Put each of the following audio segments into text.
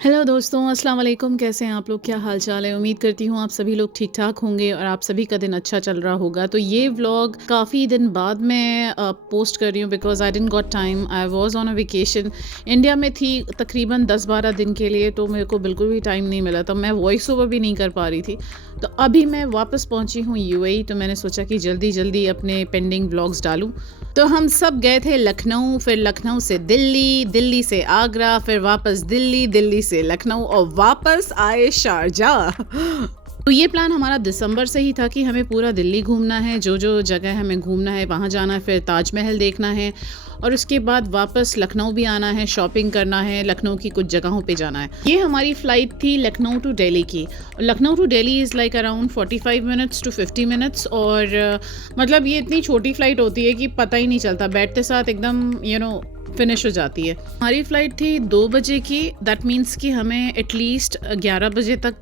Hello दोस्तों, अस्सलाम वालेकुम। कैसे हैं आप लोग? क्या हाल चाल है? उम्मीद करती हूँ आप सभी लोग ठीक ठाक होंगे और आप सभी का दिन अच्छा चल रहा होगा। तो ये व्लॉग काफ़ी दिन बाद मैं पोस्ट कर रही हूँ because I didn't got time. I was on a vacation. India में थी तकरीबन 10-12 दिन के लिए, तो मेरे को बिल्कुल भी टाइम नहीं मिला, तब मैं वॉइस ओवर भी नहीं कर पा रही थी। तो अभी मैं वापस पहुँची हूँ यूएई, तो मैंने सोचा कि जल्दी जल्दी अपने पेंडिंग व्लॉग्स डालूँ। तो हम सब गए थे लखनऊ, फिर लखनऊ से दिल्ली, दिल्ली से आगरा, फिर वापस दिल्ली, दिल्ली से लखनऊ और वापस आए शारजाह। तो ये प्लान हमारा दिसंबर से ही था कि हमें पूरा दिल्ली घूमना है, जो जो जगह हमें घूमना है वहाँ जाना है, फिर ताजमहल देखना है और उसके बाद वापस लखनऊ भी आना है, शॉपिंग करना है, लखनऊ की कुछ जगहों पे जाना है। ये हमारी फ़्लाइट थी लखनऊ टू दिल्ली की। Lucknow to Delhi is like around 45 minutes to 50 minutes और मतलब ये इतनी छोटी फ़्लाइट होती है कि पता ही नहीं चलता, बैठते साथ एकदम फिनिश हो जाती है। हमारी फ़्लाइट थी 2 बजे की। दैट मीन्स कि हमें एटलीस्ट 11 बजे तक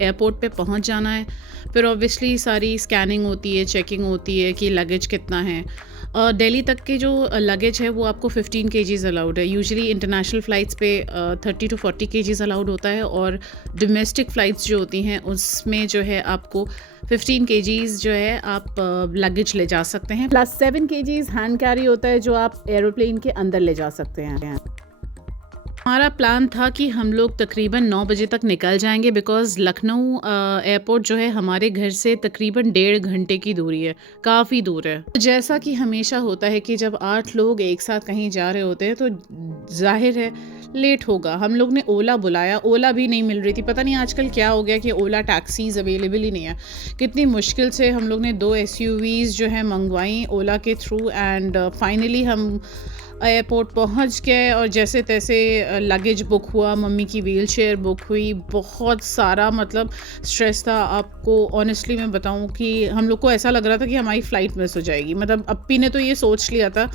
एयरपोर्ट पे पहुंच जाना है। फिर ऑब्वियसली सारी स्कैनिंग होती है, चेकिंग होती है कि लगेज कितना है। दिल्ली तक के जो लगेज है वो आपको 15 केजीज़ अलाउड है। यूजुअली इंटरनेशनल फ़्लाइट्स पे 30 टू 40 केजीज़ अलाउड होता है और डोमेस्टिक फ़्लाइट्स जो होती हैं उसमें जो है आपको 15 केजीज़ जो है आप लगेज ले जा सकते हैं, प्लस 7 केजीज़ हैंड कैरी होता है जो आप एरोप्लेन के अंदर ले जा सकते हैं। हमारा प्लान था कि हम लोग तकरीबन 9 बजे तक निकल जाएंगे बिकॉज़ लखनऊ एयरपोर्ट जो है हमारे घर से तकरीबन 1.5 घंटे की दूरी है, काफ़ी दूर है। तो जैसा कि हमेशा होता है कि जब 8 लोग एक साथ कहीं जा रहे होते हैं तो ज़ाहिर है लेट होगा। हम लोग ने ओला बुलाया, ओला भी नहीं मिल रही थी। पता नहीं आजकल क्या हो गया कि ओला टैक्सीज़ अवेलेबल ही नहीं है। कितनी मुश्किल से हम लोग ने 2 एसयूवीज़ जो है मंगवाई ओला के थ्रू एंड फाइनली हम एयरपोर्ट पहुंच गए और जैसे तैसे लगेज बुक हुआ, मम्मी की व्हील चेयर बुक हुई। बहुत सारा मतलब स्ट्रेस था। आपको ऑनेस्टली मैं बताऊं कि हम लोग को ऐसा लग रहा था कि हमारी फ़्लाइट मिस हो जाएगी। मतलब अप्पी ने तो ये सोच लिया था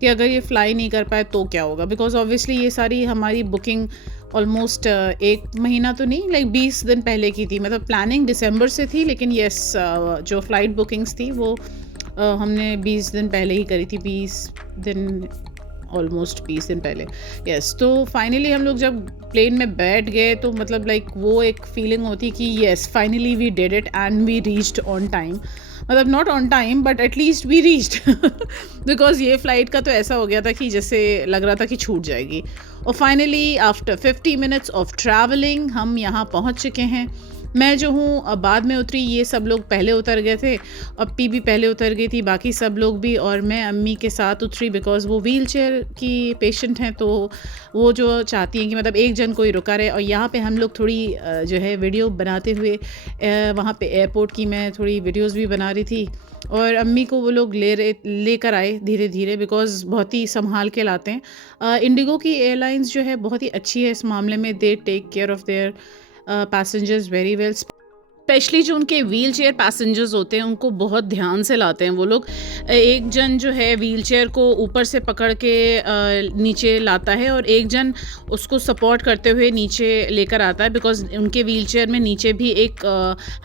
कि अगर ये फ़्लाई नहीं कर पाए तो क्या होगा, बिकॉज़ ऑब्वियसली ये सारी हमारी बुकिंग ऑलमोस्ट 1 महीना तो नहीं, लाइक 20 दिन पहले की थी। मतलब प्लानिंग दिसंबर से थी, लेकिन येस जो फ़्लाइट बुकिंग्स थी वो हमने 20 दिन पहले ही करी थी। 20 दिन, ऑलमोस्ट 20 दिन पहले। यस, तो फाइनली हम लोग जब प्लेन में बैठ गए तो मतलब लाइक वो एक फीलिंग होती कि yes finally we did it and we reached on time. मतलब not on time but at least we reached because ये फ़्लाइट का तो ऐसा हो गया था कि जैसे लग रहा था कि छूट जाएगी। और finally after 50 minutes of travelling हम यहाँ पहुँच चुके हैं। मैं जो हूँ बाद में उतरी, ये सब लोग पहले उतर गए थे। अप्पी भी पहले उतर गई थी, बाकी सब लोग भी, और मैं अम्मी के साथ उतरी बिकॉज़ वो व्हील चेयर की पेशेंट हैं, तो वो जो चाहती हैं कि मतलब एक जन कोई रुका रहे। और यहाँ पे हम लोग थोड़ी जो है वीडियो बनाते हुए वहाँ पे एयरपोर्ट की मैं थोड़ी वीडियोज़ भी बना रही थी और अम्मी को वो लोग लेकर आए धीरे धीरे बिकॉज़ बहुत ही संभाल के लाते हैं। इंडिगो की एयरलाइंस जो है बहुत ही अच्छी है इस मामले में। They take care of their passengers very well. Specially जो उनके व्हील चेयर पैसेंजर्स होते हैं उनको बहुत ध्यान से लाते हैं वो लोग। एक जन जो है व्हील चेयर को ऊपर से पकड़ के नीचे लाता है और एक जन उसको सपोर्ट करते हुए नीचे लेकर आता है बिकॉज़ उनके व्हील चेयर में नीचे भी एक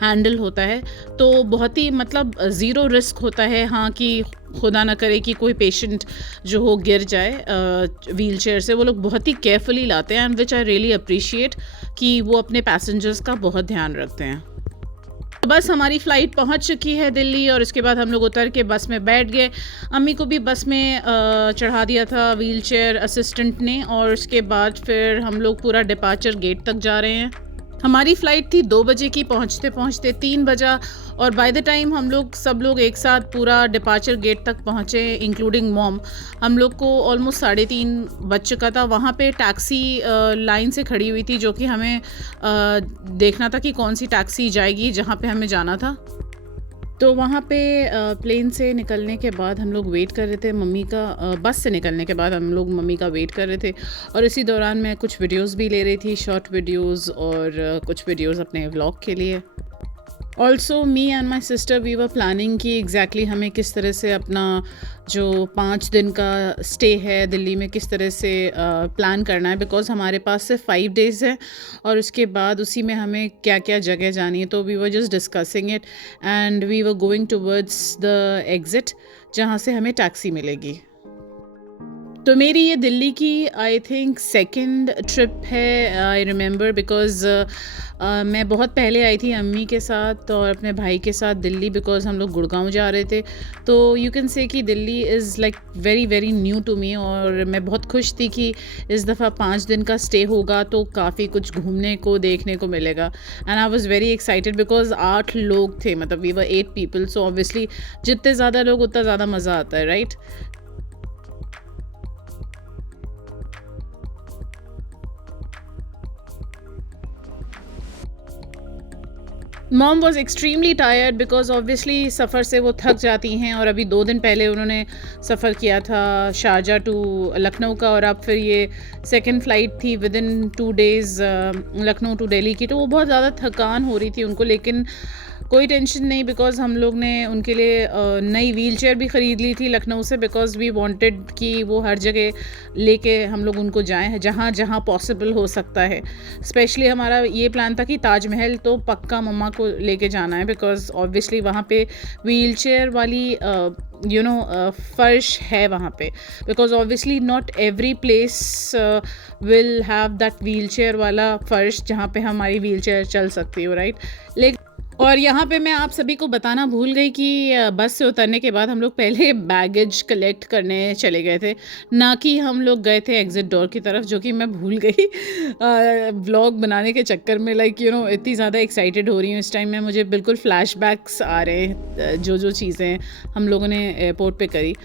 हैंडल होता है। तो बहुत ही मतलब ज़ीरो रिस्क होता है, हाँ, कि खुदा ना करे कि कोई पेशेंट जो हो गिर जाए व्हील चेयर से। वो लोग बहुत ही केयरफुली लाते हैं and which I really appreciate कि वो अपने पैसेंजर्स का बहुत ध्यान रखते हैं। बस हमारी फ़्लाइट पहुंच चुकी है दिल्ली और इसके बाद हम लोग उतर के बस में बैठ गए। अम्मी को भी बस में चढ़ा दिया था व्हील चेयर असिस्टेंट ने और उसके बाद फिर हम लोग पूरा डिपार्चर गेट तक जा रहे हैं। हमारी फ़्लाइट थी 2 बजे की, पहुंचते पहुंचते 3 बजा और बाय द टाइम हम लोग सब लोग एक साथ पूरा डिपार्चर गेट तक पहुंचे इंक्लूडिंग मॉम, हम लोग को ऑलमोस्ट 3:30 बज चुका था। वहाँ पे टैक्सी लाइन से खड़ी हुई थी जो कि हमें देखना था कि कौन सी टैक्सी जाएगी जहाँ पे हमें जाना था। तो वहाँ पे प्लेन से निकलने के बाद हम लोग वेट कर रहे थे मम्मी का। बस से निकलने के बाद हम लोग मम्मी का वेट कर रहे थे और इसी दौरान मैं कुछ वीडियोस भी ले रही थी, शॉर्ट वीडियोस और कुछ वीडियोस अपने व्लॉग के लिए। Also me and my sister we were planning कि एग्जैक्टली हमें किस तरह से अपना जो 5 दिन का स्टे है दिल्ली में किस तरह से प्लान करना है बिकॉज़ हमारे पास सिर्फ 5 डेज़ है और उसके बाद उसी में हमें क्या क्या जगह जानी है। तो we were just discussing it and we were going towards the exit जहाँ से हमें टैक्सी मिलेगी। तो मेरी ये दिल्ली की आई थिंक सेकंड ट्रिप है। आई रिमेंबर बिकॉज़ मैं बहुत पहले आई थी अम्मी के साथ और अपने भाई के साथ दिल्ली, बिकॉज़ हम लोग गुड़गांव जा रहे थे। तो यू कैन से कि Delhi is like very very new to me, और मैं बहुत खुश थी कि इस दफ़ा 5 दिन का स्टे होगा तो काफ़ी कुछ घूमने को देखने को मिलेगा। And I was very excited because 8 लोग थे, मतलब we were 8 people, so obviously जितने ज़्यादा लोग उतना ज़्यादा मज़ा आता है, right? Mom was extremely tired because obviously सफ़र से वो थक जाती हैं, और अभी 2 दिन पहले उन्होंने सफ़र किया था शारजा टू लखनऊ का, और अब फिर ये सेकंड फ़्लाइट थी within 2 days Lucknow to Delhi की। तो वो बहुत ज़्यादा थकान हो रही थी उनको, लेकिन कोई टेंशन नहीं बिकॉज़ हम लोग ने उनके लिए नई व्हील चेयर भी ख़रीद ली थी लखनऊ से, बिकॉज़ वी वांटेड कि वो हर जगह लेके हम लोग उनको जाएं जहाँ जहाँ पॉसिबल हो सकता है। स्पेशली हमारा ये प्लान था कि ताजमहल तो पक्का मम्मा को लेके जाना है, बिकॉज़ ऑब्वियसली वहाँ पे व्हील चेयर वाली फ़र्श है वहाँ पे, because obviously not every place will have that wheel chair वाला फ़र्श जहाँ पे हमारी व्हील चेयर चल सकती हो, राइट? लेकिन और यहाँ पे मैं आप सभी को बताना भूल गई कि बस से उतरने के बाद हम लोग पहले बैगेज कलेक्ट करने चले गए थे, ना कि हम लोग गए थे एग्ज़िट डोर की तरफ, जो कि मैं भूल गई व्लॉग बनाने के चक्कर में। लाइक इतनी ज़्यादा एक्साइटेड हो रही हूँ इस टाइम में, मुझे बिल्कुल फ्लैशबैक्स आ रहे हैं जो चीज़ें हम लोगों ने एयरपोर्ट पे करी।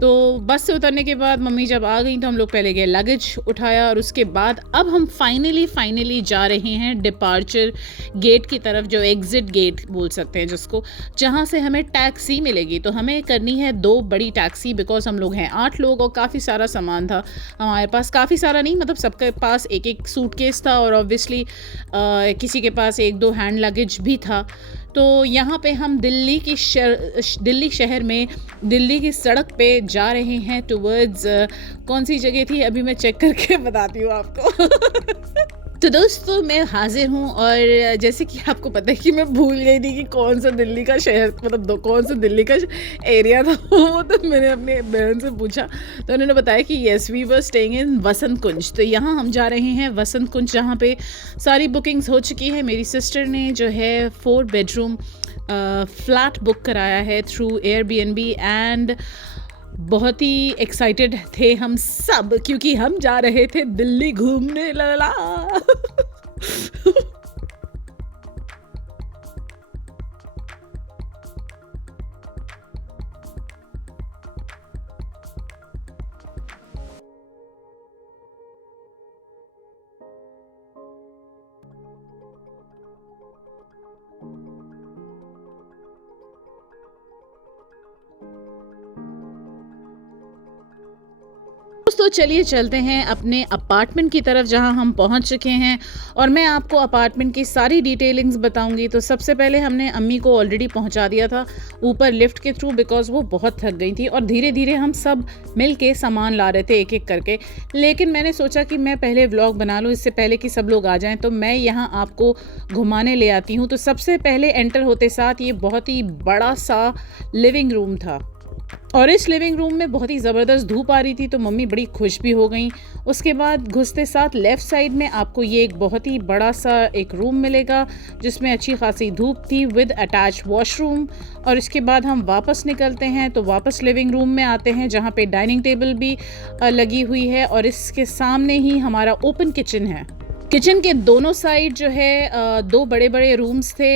तो बस से उतरने के बाद मम्मी जब आ गई तो हम लोग पहले गए लगेज उठाया, और उसके बाद अब हम फाइनली जा रहे हैं डिपार्चर गेट की तरफ, जो एग्ज़िट गेट बोल सकते हैं जिसको, जहाँ से हमें टैक्सी मिलेगी। तो हमें करनी है 2 बड़ी टैक्सी, बिकॉज़ हम लोग हैं 8 लोग और काफ़ी सारा सामान था हमारे पास। काफ़ी सारा नहीं, मतलब सबके पास एक एक सूटकेस था, और ऑब्वियसली किसी के पास 1-2 हैंड लगेज भी था। तो यहाँ पे हम दिल्ली शहर में दिल्ली की सड़क पे जा रहे हैं टुवर्ड्स कौन सी जगह थी अभी मैं चेक करके बताती हूँ आपको। तो दोस्तों मैं हाजिर हूँ, और जैसे कि आपको पता है कि मैं भूल गई थी कि कौन सा दिल्ली का शहर, मतलब कौन सा दिल्ली का एरिया था वो। तो मैंने अपने बहन से पूछा तो उन्होंने बताया कि yes we were staying in Vasant Kunj. तो यहाँ हम जा रहे हैं वसंत कुंज, जहाँ पे सारी बुकिंग्स हो चुकी है। मेरी सिस्टर ने जो है 4 बेडरूम फ्लैट बुक कराया है थ्रू एयरबीएनबी, एंड बहुत ही एक्साइटेड थे हम सब क्योंकि हम जा रहे थे दिल्ली घूमने। ला ला दोस्तों चलिए चलते हैं अपने अपार्टमेंट की तरफ जहां हम पहुंच चुके हैं, और मैं आपको अपार्टमेंट की सारी डिटेलिंग्स बताऊंगी। तो सबसे पहले हमने अम्मी को ऑलरेडी पहुंचा दिया था ऊपर लिफ्ट के थ्रू, बिकॉज़ वो बहुत थक गई थी, और धीरे धीरे हम सब मिल के सामान ला रहे थे एक एक करके। लेकिन मैंने सोचा कि मैं पहले व्लॉग बना लूँ इससे पहले कि सब लोग आ जाएँ, तो मैं यहाँ आपको घुमाने ले आती हूँ। तो सबसे पहले एंटर होते साथ ये बहुत ही बड़ा सा लिविंग रूम था, और इस लिविंग रूम में बहुत ही ज़बरदस्त धूप आ रही थी, तो मम्मी बड़ी खुश भी हो गई। उसके बाद घुसते साथ लेफ़्ट साइड में आपको ये एक बहुत ही बड़ा सा एक रूम मिलेगा, जिसमें अच्छी खासी धूप थी विद अटैच वॉशरूम। और इसके बाद हम वापस निकलते हैं, तो वापस लिविंग रूम में आते हैं, जहाँ पे डाइनिंग टेबल भी लगी हुई है, और इसके सामने ही हमारा ओपन किचन है। किचन के दोनों साइड जो है 2 बड़े बड़े रूम्स थे।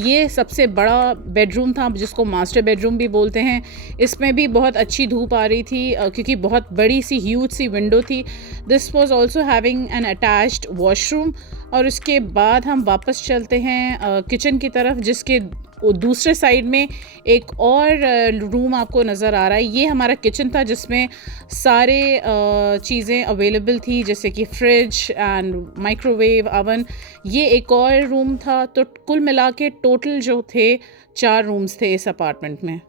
ये सबसे बड़ा बेडरूम था, जिसको मास्टर बेडरूम भी बोलते हैं। इसमें भी बहुत अच्छी धूप आ रही थी क्योंकि बहुत बड़ी सी ह्यूज सी विंडो थी। This was also having an attached washroom. और उसके बाद हम वापस चलते हैं किचन की तरफ, जिसके दूसरे साइड में एक और रूम आपको नज़र आ रहा है। ये हमारा किचन था, जिसमें सारे चीज़ें अवेलेबल थी, जैसे कि फ्रिज एंड माइक्रोवेव अवन। ये एक और रूम था। तो कुल मिला के टोटल जो थे 4 रूम्स थे इस अपार्टमेंट में।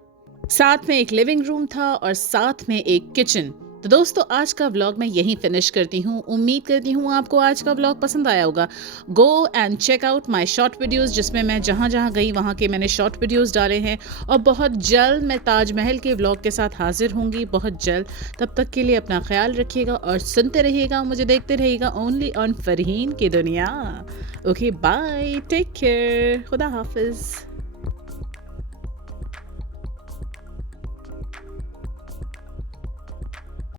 साथ में एक लिविंग रूम था और साथ में एक किचन। तो दोस्तों आज का व्लॉग मैं यहीं फिनिश करती हूँ। उम्मीद करती हूँ आपको आज का व्लॉग पसंद आया होगा। Go and check out my short videos, जिसमें मैं जहाँ जहाँ गई वहाँ के मैंने शॉर्ट वीडियोस डाले हैं। और बहुत जल्द मैं ताजमहल के व्लॉग के साथ हाजिर होंगी, बहुत जल्द। तब तक के लिए अपना ख्याल रखिएगा और सुनते रहिएगा, मुझे देखते रहिएगा ओनली ऑन फरहीन की दुनिया। ओके बाय, टेक केयर, खुदा हाफिज़।